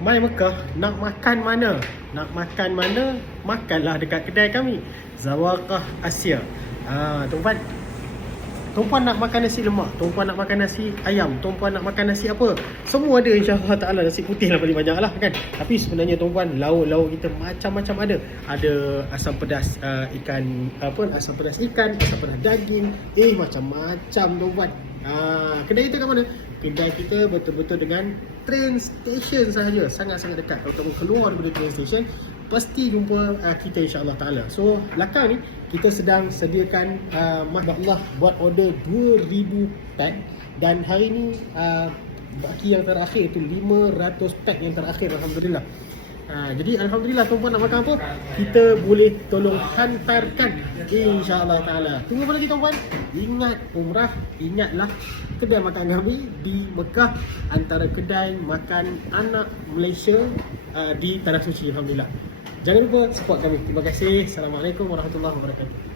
Mai Mekah, nak makan mana? Nak makan mana? Makanlah dekat kedai kami, Zawaqah Asia. Tuan-puan, tuan-puan nak makan nasi lemak, tuan-puan nak makan nasi ayam, tuan-puan nak makan nasi apa, semua ada insya-Allah ta'ala. Nasi putih lah paling banyak lah kan. Tapi sebenarnya tuan-puan, lauk-lauk kita macam-macam ada. Ada asam pedas ikan, asam pedas ikan, asam pedas daging, macam-macam tuan-puan. Kedai kita kat mana? Kedai kita betul-betul dengan train station sahaja, sangat-sangat dekat. Kalau kamu keluar daripada train station, pasti jumpa kita insya-Allah ta'ala. So belakang ni kita sedang sediakan Masya Allah buat order 2000 pack. Dan hari ni baki yang terakhir tu 500 pack yang terakhir, Alhamdulillah. Jadi Alhamdulillah, tuan-puan nak makan apa, kita boleh tolong hantarkan insya-Allah ta'ala. Tunggu apa lagi tuan-puan? Ingat umrah, ingatlah kedai makan kami di Mekah, antara kedai makan anak Malaysia di Tanah Suci, Alhamdulillah. Jangan lupa support kami. Terima kasih. Assalamualaikum warahmatullahi wabarakatuh.